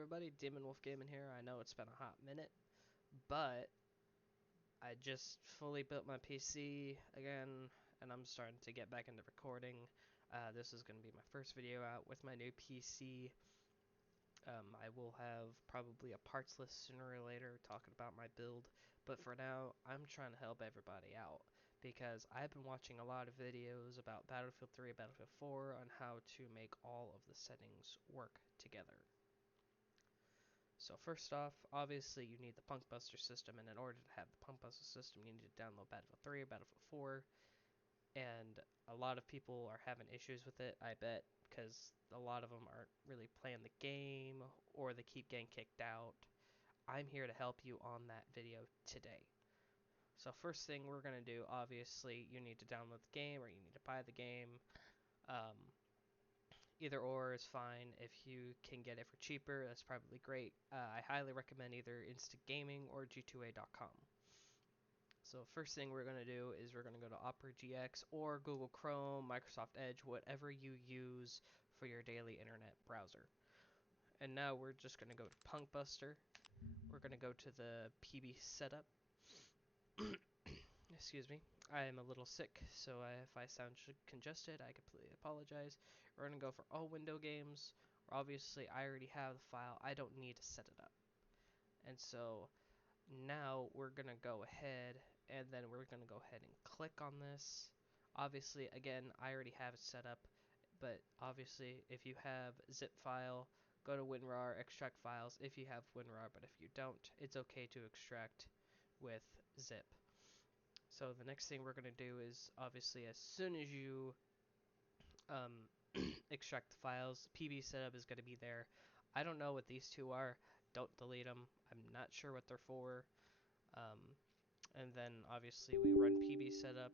everybody, Demon Wolf Gaming here. I know it's been a hot minute, but I just fully built my PC again, and I'm starting to get back into recording. This is going to be my first video out with my new PC. I will have probably a parts list sooner or later talking about my build, but for now, I'm trying to help everybody out because I've been watching a lot of videos about Battlefield 3 and Battlefield 4 on how to make all of the settings work together. So first off, obviously you need the Punkbuster system, and in order to have the Punkbuster system, you need to download Battlefield 3 or Battlefield 4, and a lot of people are having issues with it, I bet, because a lot of them aren't really playing the game, or they keep getting kicked out. I'm here to help you on that video today. So first thing we're going to do, obviously, you need to download the game, or you need to buy the game. Either or is fine. If you can get it for cheaper, that's probably great. I highly recommend either Instant Gaming or G2A.com. So first thing we're going to do is we're going to go to Opera GX or Google Chrome, Microsoft Edge, whatever you use for your daily internet browser. And now we're just going to go to Punkbuster. We're going to go to the PB setup. Excuse me. I am a little sick, so if I sound congested, I completely apologize. We're going to go for all window games. Obviously, I already have the file. I don't need to set it up. And so now we're going to go ahead, and then we're going to go ahead and click on this. Obviously, again, I already have it set up, but obviously, if you have zip file, go to WinRAR, extract files if you have WinRAR, but if you don't, it's okay to extract with zip. So the next thing we're going to do is, obviously, as soon as you extract the files, PB setup is going to be there. I don't know what these two are. Don't delete them. I'm not sure what they're for. And then, obviously, we run PB setup,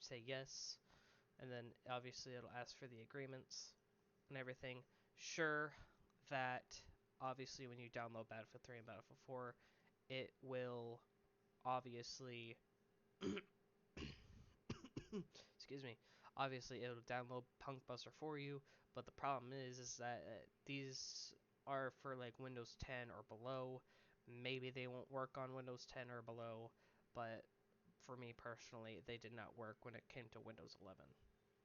say yes, and then, obviously, it'll ask for the agreements and everything. Sure that, obviously, when you download Battlefield 3 and Battlefield 4, it will, obviously... excuse me, obviously it'll download Punkbuster for you, but the problem is that these are for like Windows 10 or below. Maybe they won't work on Windows 10 or below, but for me personally, they did not work when it came to Windows 11,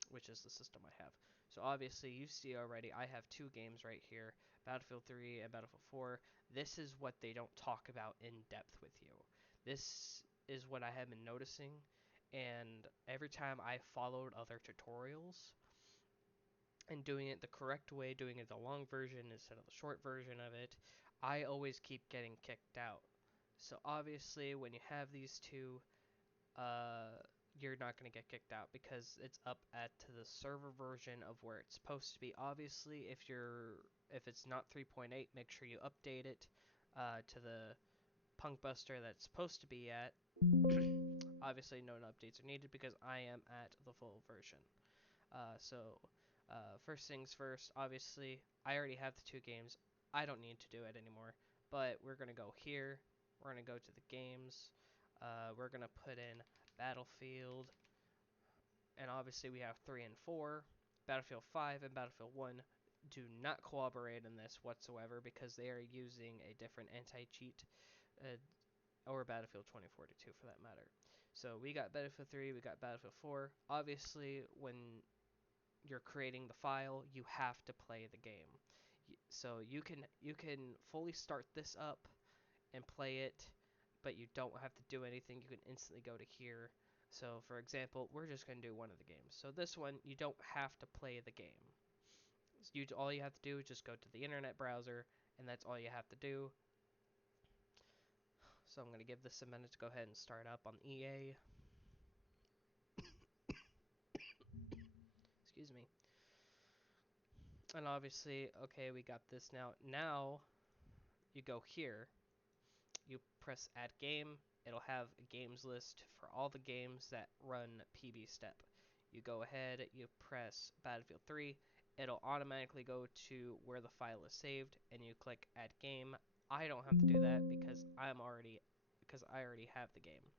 which is the system I have. So obviously you see already I have two games right here, Battlefield 3 and Battlefield 4. This is what they don't talk about in depth with you. This is what I have been noticing, and every time I followed other tutorials and doing it the correct way, doing it the long version instead of the short version of it, I always keep getting kicked out. So obviously when you have these two, you're not going to get kicked out because it's up at to the server version of where it's supposed to be. Obviously, if it's not 3.8, make sure you update it to the Punkbuster that's supposed to be at. Obviously, no updates are needed because I am at the full version. First things first, obviously, I already have the two games. I don't need to do it anymore. But we're going to go here. We're going to go to the games. We're going to put in Battlefield. And obviously, we have 3 and 4. Battlefield 5 and Battlefield 1 do not cooperate in this whatsoever because they are using a different anti-cheat. Or Battlefield 2042 for that matter. So we got Battlefield 3, we got Battlefield 4. Obviously, when you're creating the file, you have to play the game. So you can fully start this up and play it, but you don't have to do anything. You can instantly go to here. So for example, we're just going to do one of the games. So this one, you don't have to play the game. All you have to do is just go to the internet browser, and that's all you have to do. So I'm going to give this a minute to go ahead and start up on EA. Excuse me. And obviously, okay, we got this now. Now, you go here. You press Add Game. It'll have a games list for all the games that run PB step. You go ahead, you press Battlefield 3. It'll automatically go to where the file is saved, and you click Add Game. I don't have to do that because I already have the game.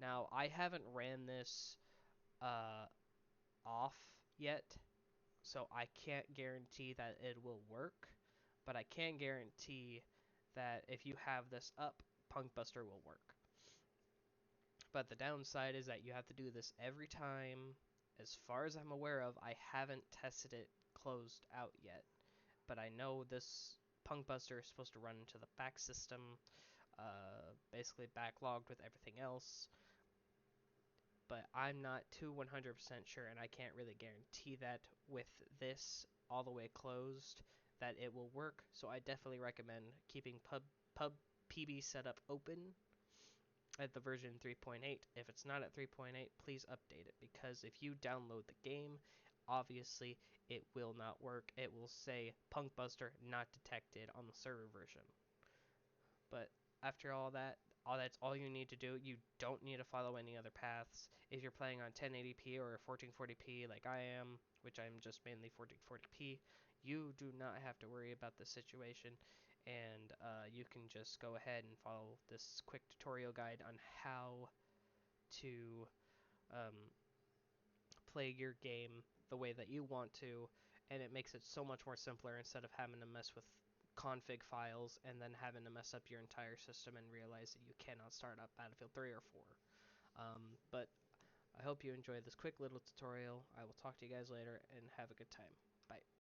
Now, I haven't ran this off yet, so I can't guarantee that it will work, but I can guarantee that if you have this up, Punkbuster will work. But the downside is that you have to do this every time. As far as I'm aware of, I haven't tested it closed out yet, but I know this Punkbuster is supposed to run into the back system, basically backlogged with everything else. But I'm not too 100% sure, and I can't really guarantee that with this all the way closed that it will work. So I definitely recommend keeping pub PB setup open at the version 3.8. If it's not at 3.8, please update it, because if you download the game, obviously it will not work. It will say Punkbuster not detected on the server version. But after that's all you need to do. You don't need to follow any other paths. If you're playing on 1080p or 1440p like I am, which I'm just mainly 1440p, you do not have to worry about the situation, and you can just go ahead and follow this quick tutorial guide on how to um, play your game the way that you want to, and it makes it so much more simpler instead of having to mess with config files and then having to mess up your entire system and realize that you cannot start up Battlefield 3 or 4. But I hope you enjoyed this quick little tutorial. I will talk to you guys later and have a good time. Bye.